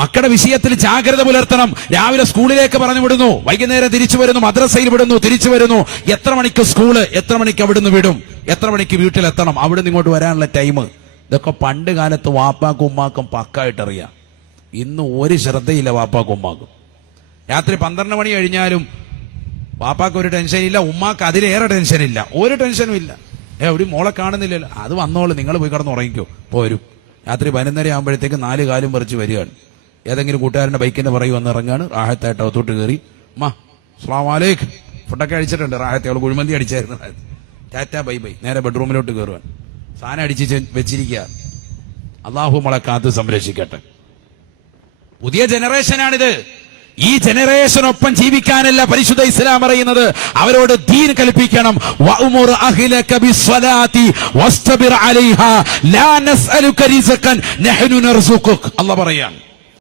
മക്കളുടെ വിഷയത്തിൽ ജാഗ്രത പുലർത്തണം. രാവിലെ സ്കൂളിലേക്ക് പറഞ്ഞു വിടുന്നു, വൈകുന്നേരം തിരിച്ചു വരുന്നു, മദ്രസയിൽ വിടുന്നു, തിരിച്ചു വരുന്നു. എത്ര മണിക്ക് സ്കൂള്, എത്ര മണിക്ക് അവിടുന്ന് വിടും, എത്ര മണിക്ക് വീട്ടിലെത്തണം, അവിടുന്ന് ഇങ്ങോട്ട് വരാനുള്ള ടൈം, ഇതൊക്കെ പണ്ട് കാലത്ത് വാപ്പാക്കും ഉമ്മാക്കും പക്കായിട്ടറിയാം. ഇന്ന് ഒരു ശ്രദ്ധയില്ല വാപ്പാക്കും ഉമ്മാക്കും. രാത്രി 12 മണി കഴിഞ്ഞാലും വാപ്പാക്ക് ഒരു ടെൻഷനില്ല, ഉമ്മാക്ക് അതിലേറെ ടെൻഷനില്ല, ഒരു ടെൻഷനും ഇല്ല. ഒരു മോളെ കാണുന്നില്ലല്ലോ, അത് വന്നോളൂ, നിങ്ങൾ പോയി കിടന്ന് ഉറങ്ങിക്കോ, പോരും. രാത്രി 11:30 ആകുമ്പോഴത്തേക്ക് 4 കാലും പറിച്ച് വരികയാണ്. ഏതെങ്കിലും കൂട്ടുകാരന്റെ ബൈക്കിന്റെ പറയും വന്ന് ഇറങ്ങാണ്, റാഹത്തായിട്ട് അകത്തോട്ട് കയറി, അസ്സലാമു അലൈക്കും, ഫുഡൊക്കെ അടിച്ചിട്ടുണ്ട്, റാഹത്തെ, അവൾ കുഴിമന്തി അടിച്ചായിരുന്നു, ടാറ്റ ബൈ ബൈ, നേരെ ബെഡ്റൂമിലോട്ട് കയറുവാൻ, സാധനം അടിച്ച് വെച്ചിരിക്കുക. അള്ളാഹു നമ്മളെ കാത്ത് സംരക്ഷിക്കട്ടെ. പുതിയ ജനറേഷനാണിത്. ഈ ജനറേഷനൊപ്പം ജീവിക്കാനല്ല പരിശുദ്ധ ഇസ്ലാം പറയുന്നത്, അവരോട് ദീൻ കൽപ്പിക്കണം. വഅ്മുർ അഹ്ലക ബിസ്സലാത്തി വസ്തബിർ അലൈഹാ ലാ നസ്അലുക റിസ്ഖൻ നഹ്നു നർസുഖുക. അല്ലാഹു പറയാണ്,